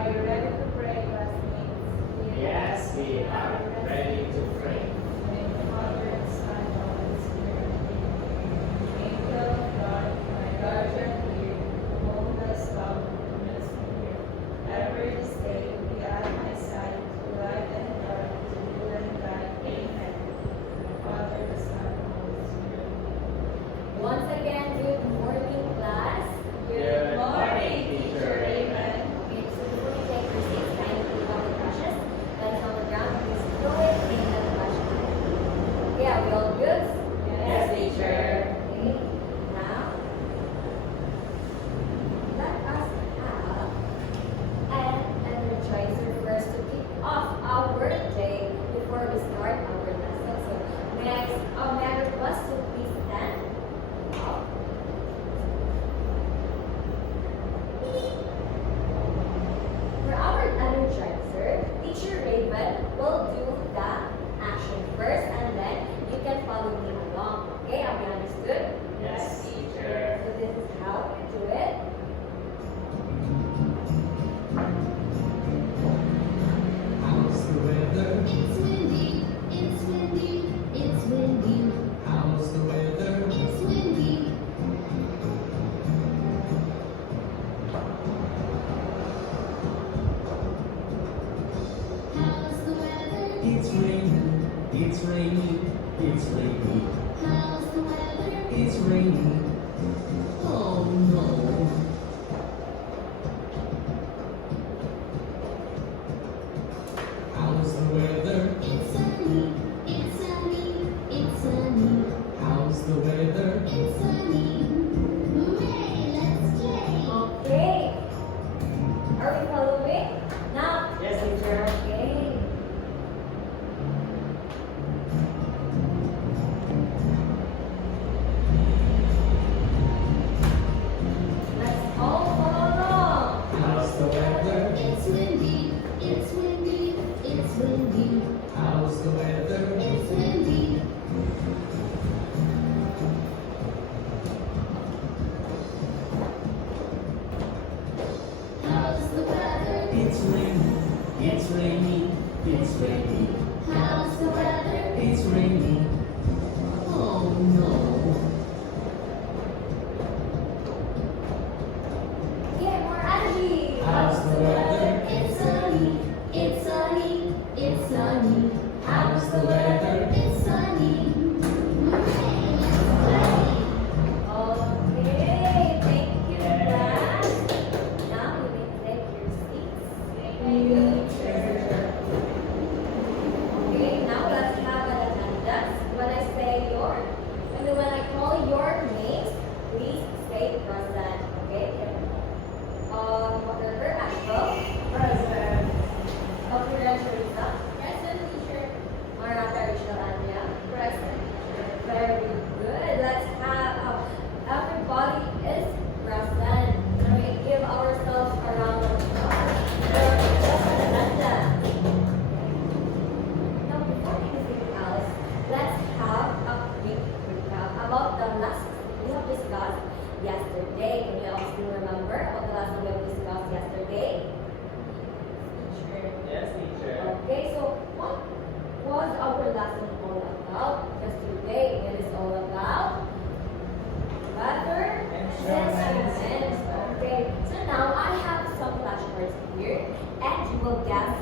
Are you ready to pray, classmates? Yes, we are ready to pray. Name the Father and Son and Holy Spirit. Angel of God, my guardian here, whom dost thou goodness here. Ever this day be at my side, to light and dark, to do and die. Amen. The Father, the Son, and Holy Spirit. Once again, good morning, class. Good morning, teacher. Amen. Okay, so before we take your seats, kindly take off the brushes. That is on the ground. Please throw it in the brush. Okay, are we all good? Yes, teacher. Okay, now let us have an energizer first to kick off our day before we start our lesson. So, may I request to please stand up. For our energizer, Teacher Raven will do the action first and then you can follow me along. Okay, have you understood? Yes, teacher. So this is how we do it. How's the weather? It's windy, it's windy, it's windy, How's the weather? it's windy. How's the weather? It's raining, it's raining, it's raining, How's the weather? it's raining. Oh no. How's the weather? It's sunny, it's sunny, it's sunny, How's the weather? it's sunny. Hooray, let's play. Okay. Are we following? Now, Yes, teacher. okay. Let's all follow along. How's the weather? It's windy, it's windy, it's windy, How's the weather? it's windy. How's the weather? It's raining, it's raining, it's raining, How's the weather? it's raining. Oh no. Get more energy. How's the weather? It's sunny, it's sunny, it's sunny. How's the weather? It's sunny. Hooray, let's Okay, thank you, class. Now you may take your seats. Thank you, teacher. Okay, now let's have an attendance. When I say when I call your names, please say present. Okay? Dr. Ashbel, Present. Dr. Teresa, Present, teacher. Marata Rachel Andrea. Present. Very good. Let's have everybody is present. Can we give ourselves a round of applause for attendance? Now, before anything else, let's have a quick recap about the lessons we have discussed yesterday. Can you all still remember about the lesson we have discussed yesterday? Yes, teacher. Okay, so what was our lesson all about? Yesterday, it is all about weather Instruments. instruments. Okay, so now I have some flashcards here, and you will guess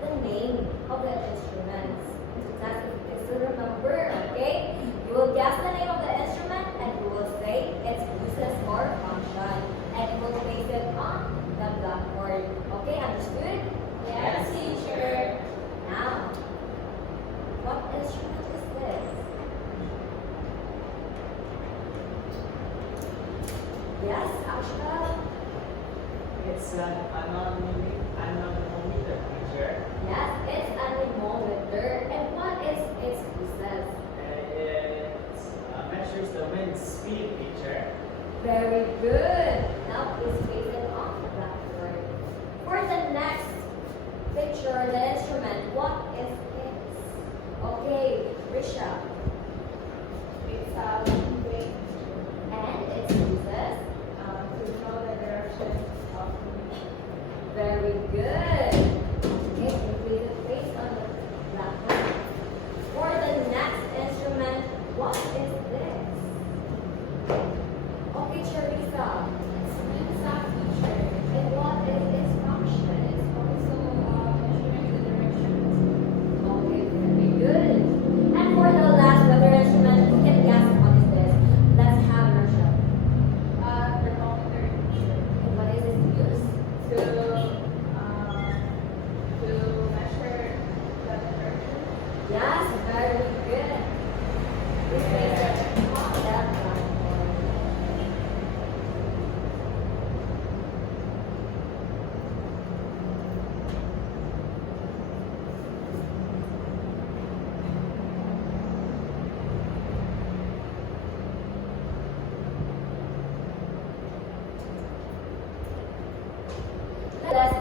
the name of the instruments. So that's if you can still remember, okay? You will guess the name of the instrument, and you will say its uses or function, and you will place it on the blackboard. Okay, understood? Yes, teacher. Now, what instrument is this? Yes, Ashka? It's an anemometer, teacher. Yes, it's an anemometer. And what is its uses? It measures the wind speed, teacher. Very good. Now, please place it on the blackboard. For the next picture, the instrument, what is it? Okay, Risha. It's a wind. And its uses? To know the direction of wind. Very good.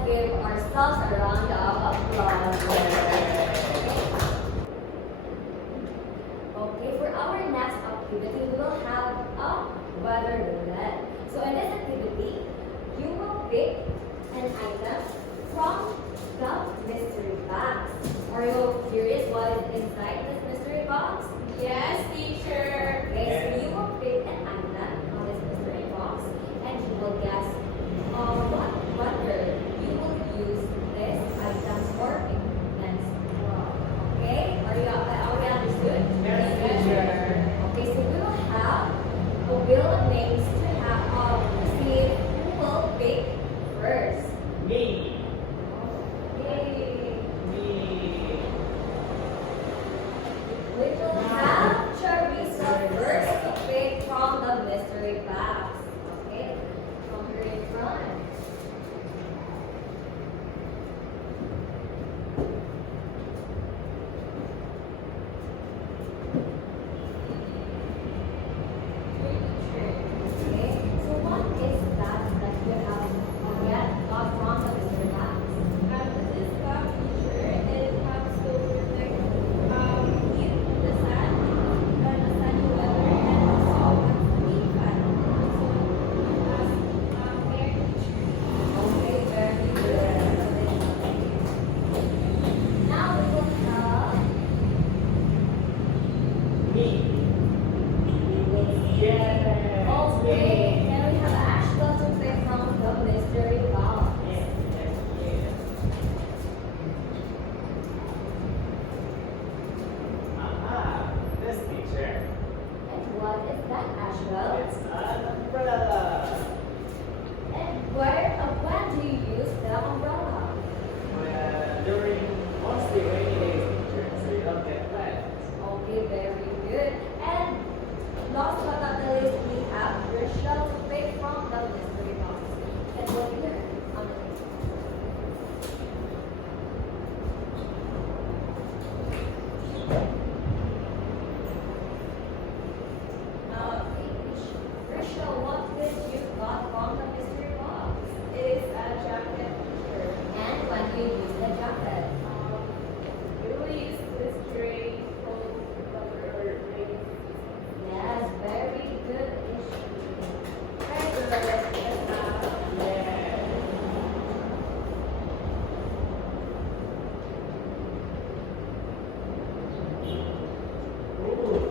give ourselves a round of applause. Okay, for our next activity, we will have a weather roulette. So in this activity, you will pick an item from the mystery box. Are you curious what is inside this mystery box? Yes, teacher. Okay, so you will pick an item from this mystery box and you will guess what whether you will use this item for next month. Okay? Are we understood? Yes, teacher. Okay, so we will have a wheel of names to see who will pick first. Me. Okay. Me. We will have Charissa first to pick from the mystery box. Okay? From here in front. Okay? So what is that you have got from the mystery box? This is cloud teacher. It helps to protect heat, the sun, and the sunny weather, and also sunny fan. So air teacher. Okay, very good. Now we will have Me. Yes. okay, then we have Ashton to pick from the mystery box. Yes, yes, yes. Aha, this teacher. And what is that, Ashton? It's an umbrella. And when do you use the umbrella? During mostly rainy days, teacher, so you don't get wet. Okay, very good. And last but not the least, we have Rachel to pick from the mystery box. And what here? Rachel, what did you got from the mystery box? It is a jacket teacher. And when do you use the jacket? We will use this during cold weather or rainy season. Yes, very good. Very good. Yeah. Ooh.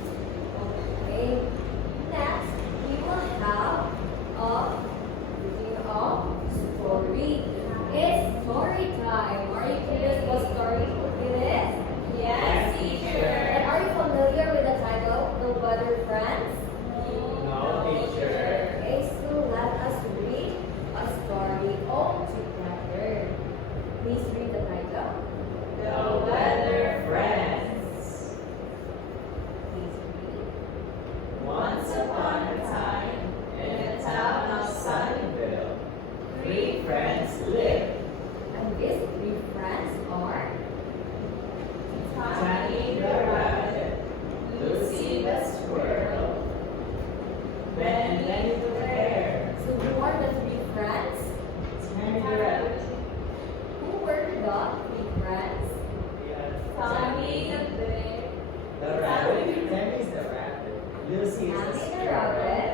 Okay. Next, we will have a reading of story. It's story time. Are you curious what story it is? Yes, teacher. And are you familiar with the title, The Weather Friends? No, teacher. Okay, so let us read a story all together. Please read the title. The Weather Friends. Please read. Once upon a time, in a town of Sunnyvale, three friends lived. And these three friends are Tiny the rabbit, Lucy the squirrel, Ben and Lenny the bear. so who are the three friends? Tiny the rabbit. Who were the three friends? Tommy the bear. The rabbit. Tammy's the rabbit. Lucy is the Tammy the squirrel. rabbit,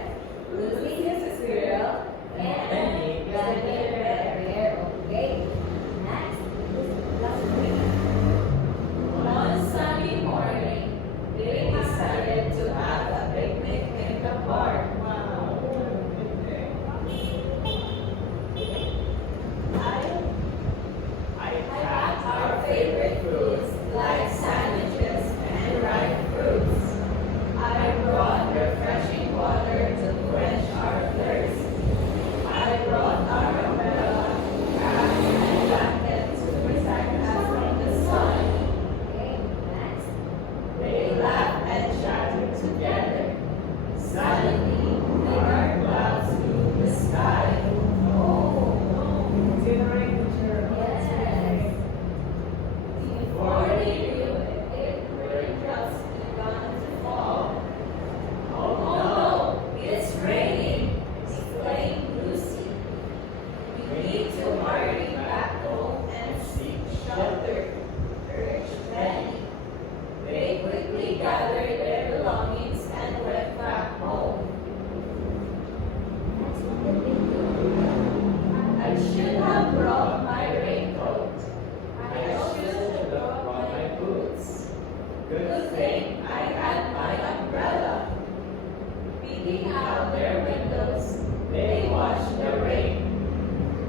Lucy is the squirrel, and Benny is the Benny the bear. bear. Okay. Next, let's read. One sunny morning, they decided to have a picnic in the park. Wow. I had our favorite foods like sandwiches and ripe fruits. I brought refreshing water to quench our Good thing I had my umbrella. Peeping out their windows, they watch the rain.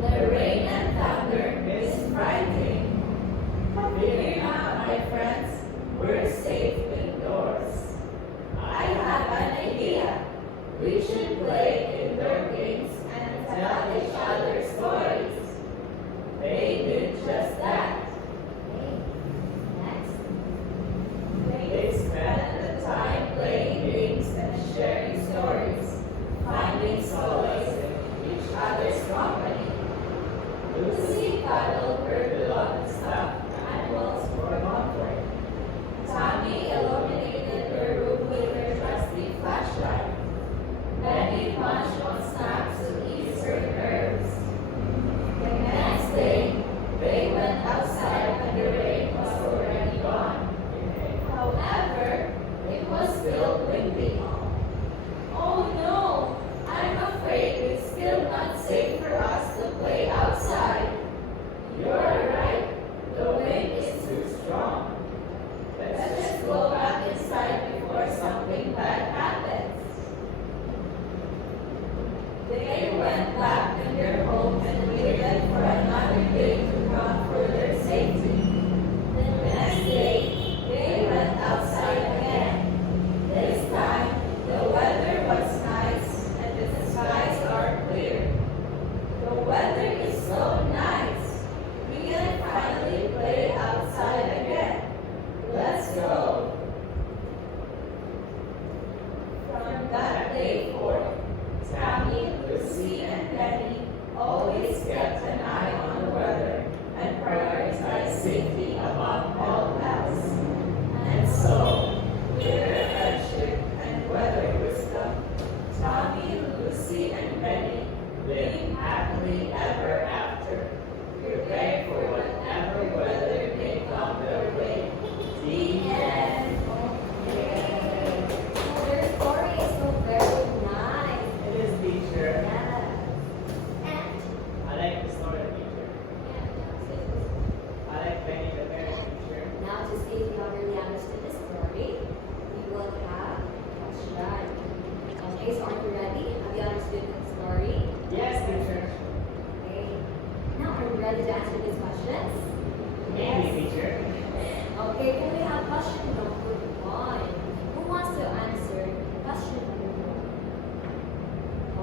The rain and thunder is frightening. Fear not, my friends, we're safe indoors. I have an idea. We should play indoor games and tell each other stories. They did just that. Okay. Next. They spent the time playing games and sharing stories, finding solace in each other's company. Lucy cuddled her beloved stuffed animals for comfort. Tommy illuminated her room with her trusty flashlight. Betty munched on snacks to ease her nerves. The next day, they went outside and the rain was already gone. However, it was still windy. Oh no, I'm afraid it's still not safe for us to play outside. You're right, the wind is too strong. Let's just go back inside before something bad happens. They went back in their homes and waited for another day to come for their safety. The next day, they went outside again. This time, the weather was nice and the skies are clear. The weather is so nice. We can finally play outside again. Let's go. From that day forth, Tammy, Lucy, and Penny always kept an eye on the weather and prioritized safety above all else. And so, with their friendship and weather wisdom, Tommy, Lucy, and Penny lived happily ever after, prepared for whatever weather may come their way. The end. Okay. Your story is so very nice. It is, teacher. Yes. And I like the story, teacher. I like Penny the parent, teacher. now to see if you have really understood the story, we will have a question. Okay, so are you ready? Have you understood the story? Yes, teacher. Okay. Now are you ready to answer these questions? Maybe, teacher. Okay, can we have question number 1? Who wants to answer question number 1?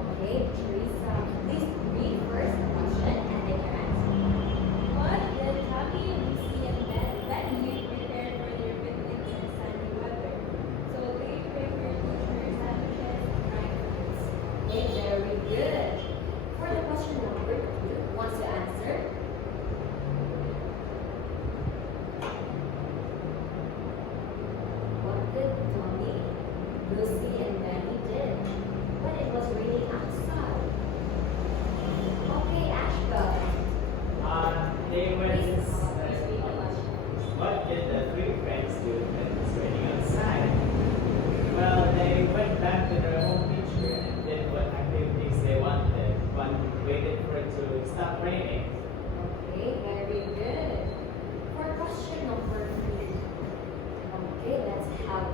Okay, Teresa, please read first the question and then your answer. What did Tommy, Lucy, and Betty prepare for their picnic in sunny weather? So they prepared teachers, sandwiches, and fried foods. Okay, very good. For the question number 2, who wants to answer? What did Tommy, Lucy, and Benny did when it was raining outside? Okay, Ashka. They went. Please read the question. What did the 3 friends do when it was raining outside? Well, they went back to their home teacher and did what activities they wanted. One waited for it to stop raining. Okay, very good. For question number 3. Okay, let's have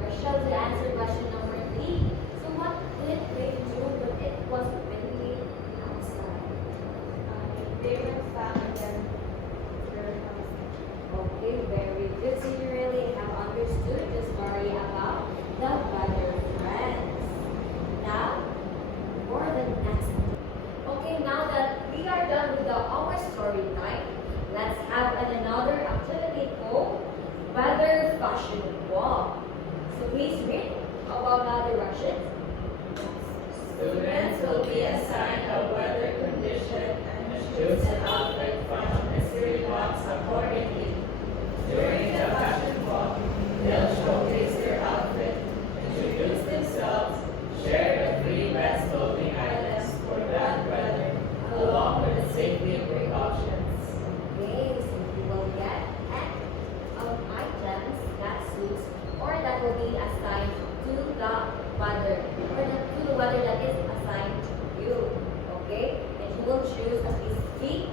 Rachel to answer question number 3. So what did they do when it was raining outside? They went back again to their house. Okay, very good. So you really have understood the story about the weather friends. Now, for the next. Okay, now that we are done with our story time, let's have another activity called Weather Fashion Walk. So please read about the directions. Students will be assigned a weather condition and choose an outfit from a mystery box accordingly. During the fashion walk, they'll showcase their outfit, introduce themselves, share the 3 best clothing items for that weather, along with the safety precautions. Okay, so you will get items that suits or that will be assigned to the weather or to the weather that is assigned to you. Okay, and you will choose at least 3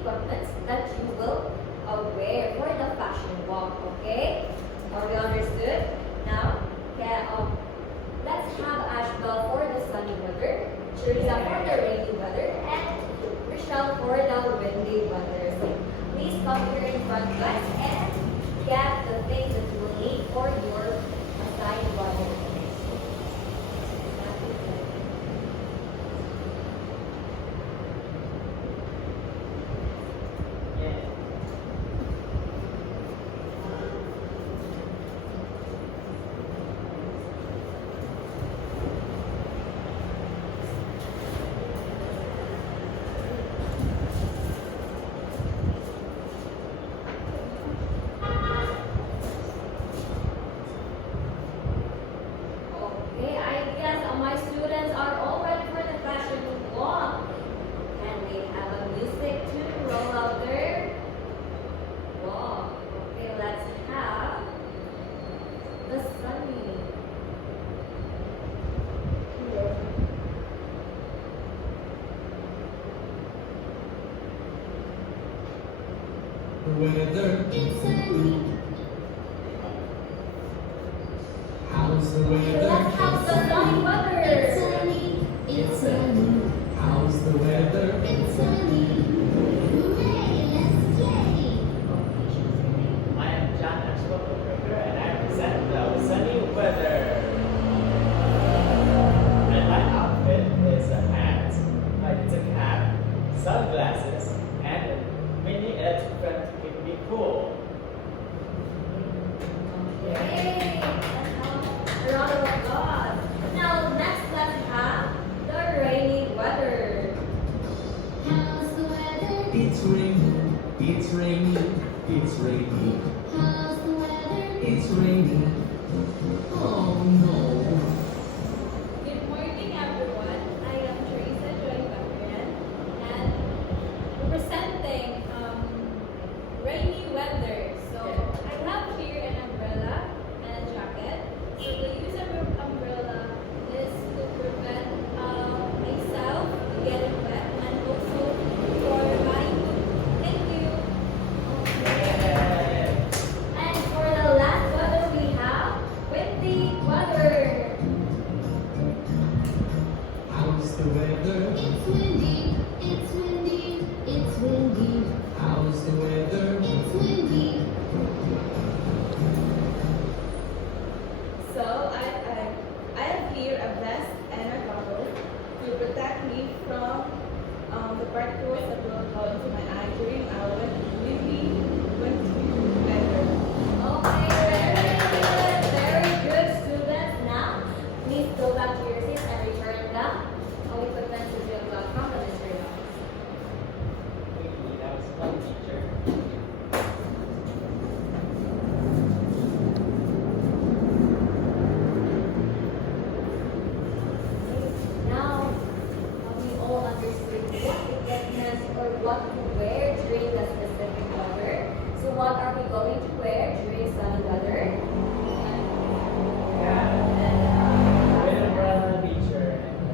equipments that you will wear for fashion walk, okay? Are we understood? Now, let's have Ashbel for the sunny weather, Teresa for the rainy weather, and Rochelle for the windy weather. So please come here in front, guys, and get the things that you will need for your assigned weather. Yeah. Okay, I guess my students are all ready for the fashion walk. And we have a music to roll out there. Walk. Okay, let's have the sunny. Weather, It's sunny. how's the Let's weather? have the sunny It's weather. sunny. It's sunny. How's the weather? It's sunny. Hooray! Let's play. I am John Ashwell Woodpecker, and I present the sunny weather. And my outfit is a hat, it's a cap, sunglasses, and a mini edge front to keep me cool. Okay, let's have a round of applause. Now, next let's have the rainy weather. How's the weather? It's rainy, it's rainy, it's rainy, How's the weather? it's rainy. Oh no. Good morning, everyone. I am Teresa Joy Bacaran, and representing rainy weather. So I have here an umbrella and a jacket. So the use of an umbrella is to prevent myself getting wet and also for my thank you. And for the last weather, we have windy weather. How's the weather? It's windy. It's windy. It's windy. How's the weather? It's windy. So I have here a vest and a goggle to protect me from the particles that will go into my eye during our windy weather. Okay, very good, students. Now, please go back to your seats and return the equipment to the from the mystery box. That was fun, teacher. Now, we all understood what equipment or what to wear during the specific weather. So what are we going to wear during sunny weather? With umbrella, teacher.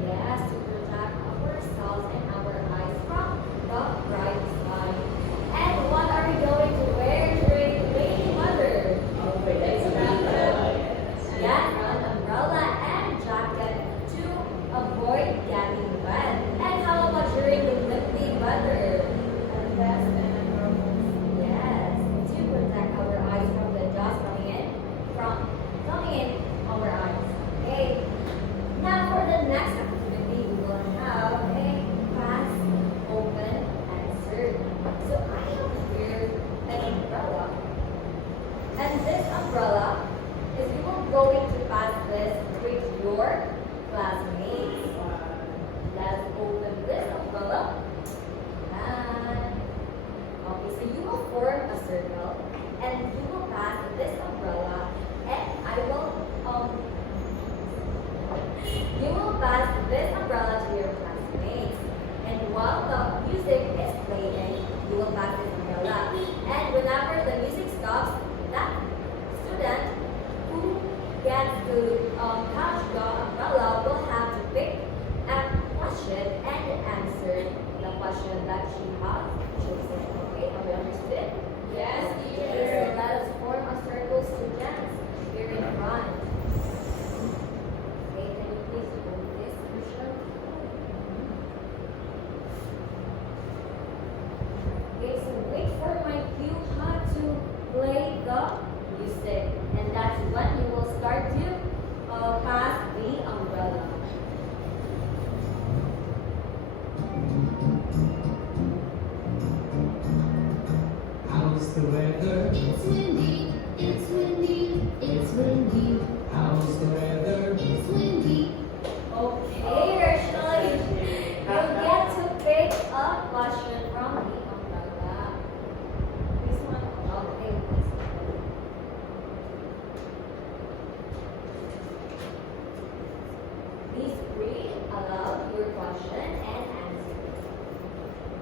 Yes, to protect ourselves and our eyes from the bright sun. And what are we going to wear during rainy weather? Oh, wait, that's an umbrella, yes. Yes, an umbrella and jacket to avoid getting wet. And how about during the windy weather? A vest and a goggle. Yes, to protect our eyes from the dust coming in our eyes. Okay. Now for the next activity, we will have a fast, open, answer. So I have here an umbrella, and this umbrella is you will going to pass this with your classmates. Let's open this umbrella. And okay, so you will form a circle and you will pass this umbrella and I will you will pass this umbrella to your classmates. And while the music is playing, you will pass this umbrella. And whenever the music stops, that student who gets to touch the umbrella will have to pick a question and answer the question that she has chosen. Okay, have you understood? Yes, teacher. music. And that's when you will start to pass the umbrella. How's the weather? It's windy, it's windy, it's windy, How's the weather? it's windy. Okay, Rachel, you get to pick a question from the umbrella. This one. Okay, please read aloud your question and answer.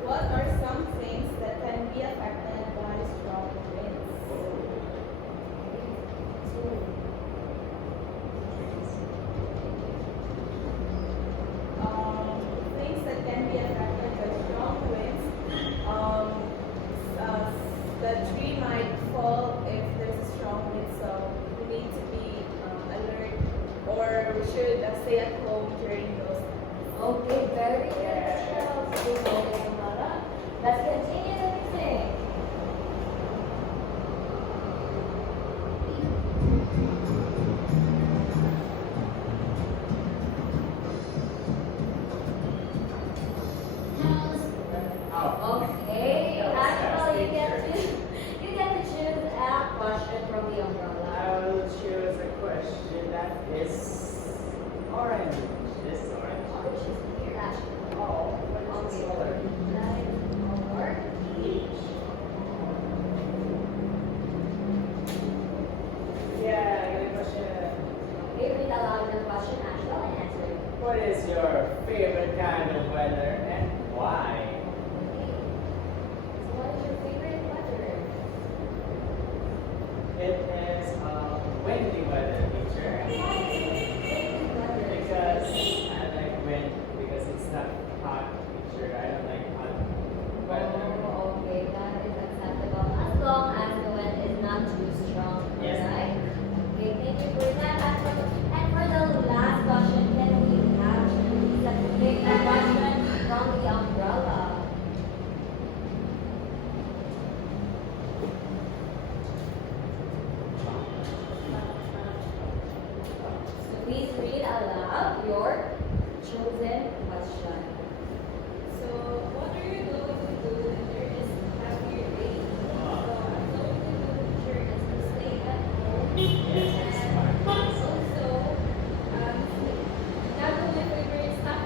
What are some things that can be affected by strong winds? Things that can be affected by strong winds. The tree might fall if there's a strong wind, so we need to be alert, or we should stay at home during those times. Okay, very good, Rachel. Good morning, Amara. Let's continue the music. How's Okay, actually you get to choose a question from the umbrella. I will choose a question that is orange. This orange. Which is here, actually. Oh, what is this color? Like, or Peach. Yeah, I got a question. okay, read aloud your question, Ashwell, and answer it. What is your favorite kind of weather and why? Okay. So what is your favorite weather? It is windy weather, teacher. Why is it windy weather? Because I like wind because it's not hot, teacher. I don't like hot weather. Oh, okay, that is acceptable as long as the wind is not too strong, Yes. right? Okay, thank you for that. And for the last question, can we have Teresa to pick a question from the umbrella? So please read aloud your chosen question. So, what are you going to do when there is heavy rain? So, I'm going to do the teacher is to stay at home. And also, tackle my favorite stuff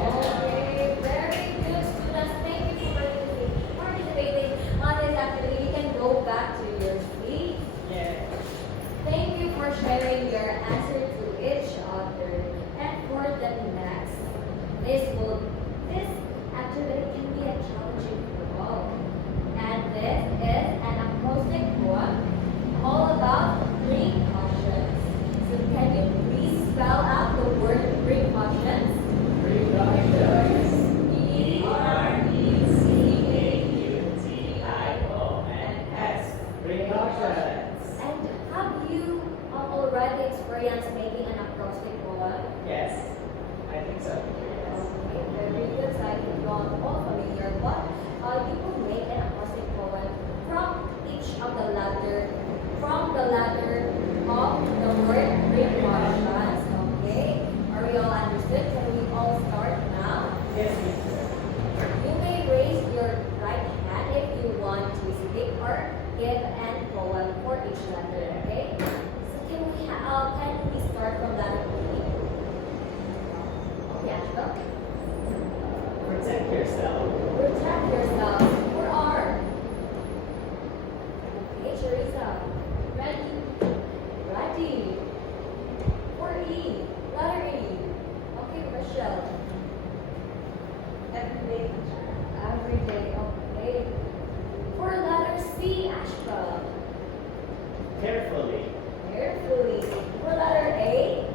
Okay, very good students. Thank you for participating on this activity. You can go back to your seat. Yeah. Thank you for sharing your answer to each other. And for the next, this activity can be a challenging for all. And this is an acrostic one all about precautions. So can you please spell out the word precautions? Precautions. P-R-E-C-A-U-T-I-O-N-S. Precautions. And have you already experienced making an acrostic one? Yes, I think so. Okay, very good. So I think you're all familiar, but you will make an acrostic poem from each of the letter, from the letter of the word precautions. Okay? Are we all understood? Can we all start now? Yes, teacher. You may raise your right hand if you want to speak or give an poem for each letter. Okay? So can we start from letter B? Okay, Ashbel. Protect yourself. Protect yourself. For R. Okay, Teresa. Ready. Ready. For E. Letter E. Okay, Rochelle. Everyday teacher. Every day. Okay. For letter C, Ashbel. Carefully. Carefully. For letter A.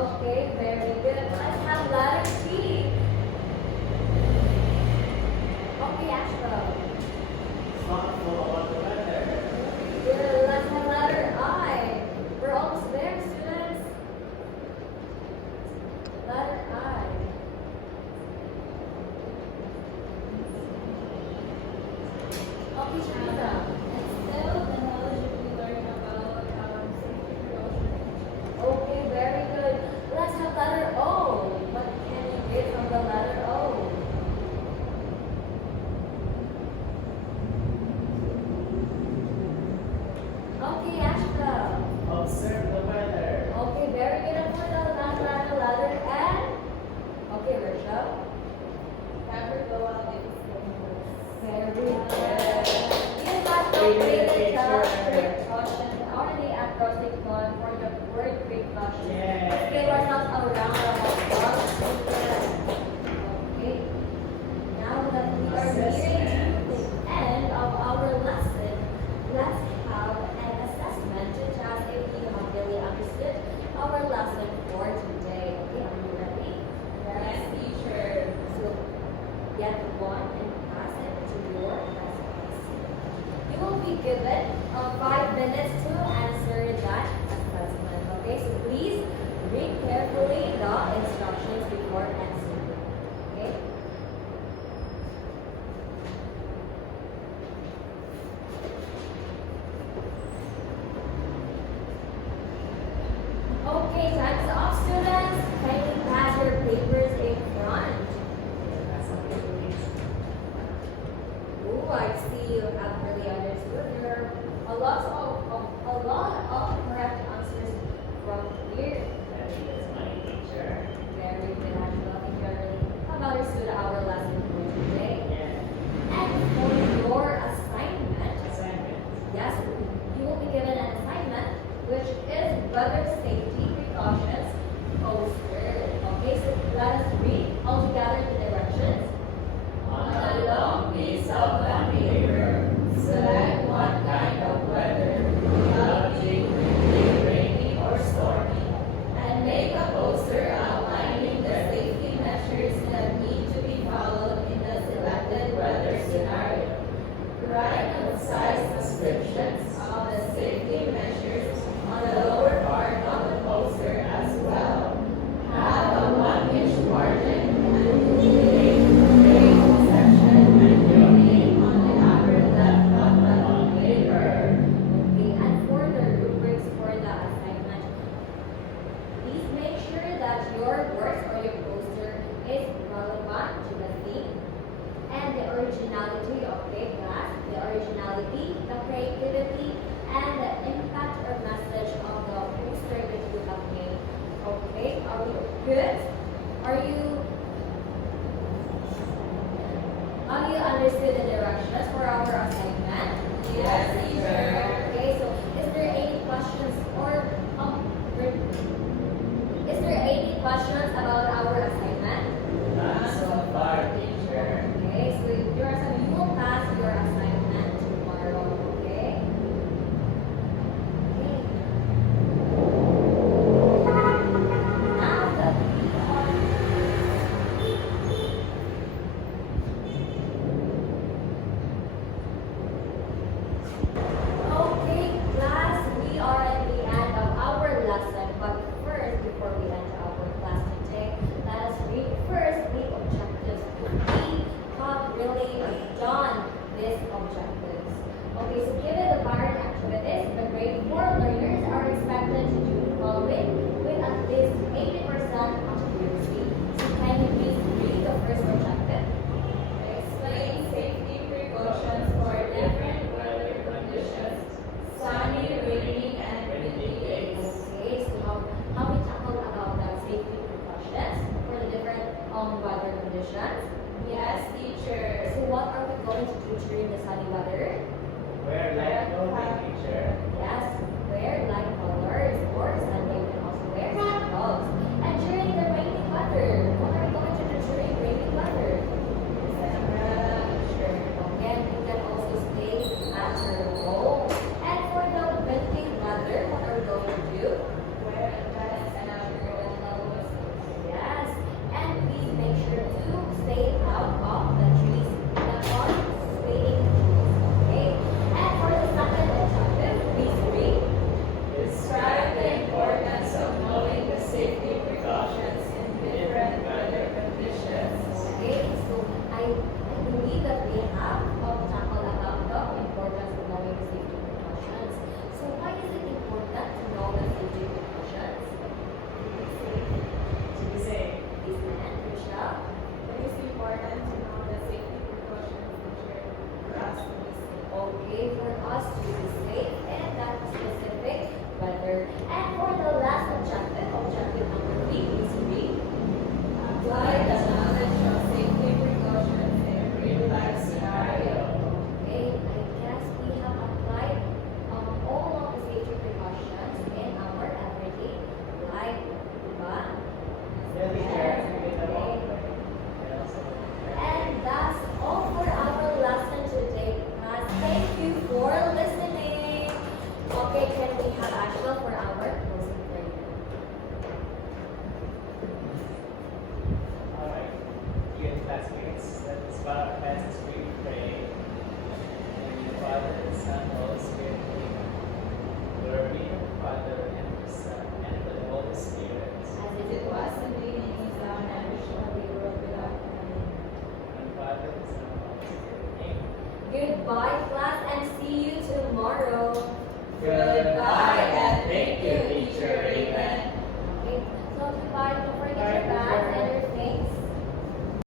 Okay, very good. Let's have letter T. Okay, Ashra. Thoughtful about the weather. Good. Let's have letter I. We're almost there, students. Letter I. Okay, Shamita. And still, the knowledge we learn about safety precautions. Okay, very good. Let's have letter O. What can you get from the letter O? Okay, Ashka. Observe the weather. Okay, very good. And for the last letter N. Okay, Rachel. Never go out if it's dangerous. Very good. You must complete the task precautions already across the one for the word precaution. Yay. Let's give ourselves a round of applause. Okay. Now that we are nearing to the end of our lesson, let's have an assessment to test if you have really understood our lesson for today. Okay, are you ready? Yes, teacher. So get one and pass it to your classmates. You will be given 5 minutes to answer that assessment. Okay, so please read carefully the instructions before answering. Okay. Okay, time's up, students. Can you pass your papers in front? Oh, I see you have really understood. There are a lot of correct answers from here. That is my teacher. Very good, Angela. I think you already have understood our lesson for today. Yeah. And for your assignment, Assignment. yes, you will be given an assignment, which is weather safety precautions poster. Okay, so let us read all together the directions. On a long piece of bond paper, select one kind of weather, cloudy, windy, rainy, or stormy, and make a poster outlining the safety measures that need to be followed in the selected weather scenario. Write concise descriptions of the safety measures on the lower part of the poster as well. Have a 1-inch margin and indicate the section and your name on the upper left of the bond paper. Okay, and for the rubrics for the assignment, please make sure that your works or your poster is relevant to the theme and the originality of the class, the originality, the creativity, and the impact or message of the poster that you have made. Okay, are we good? Have you understood the directions for our assignment? Yes, teacher. Okay, so is there any questions or is there any questions about our assignment? Not so far, teacher. Okay, so your assignment, you will pass your assignment tomorrow, okay? Okay. Now that we are okay, class, we are at the end of our lesson. But first, before we end our class today, let us read first the objectives. We have really done these objectives. Okay, so given the current activities, the grade 4 learners are expected to do the following with at least 80% accuracy. So can you please read the first objective? Explain safety precautions for different weather conditions, sunny, rainy, and windy days. Okay, so how we tackle about the safety precautions for the different weather conditions? Yes, teacher. So what are we going to do during the sunny weather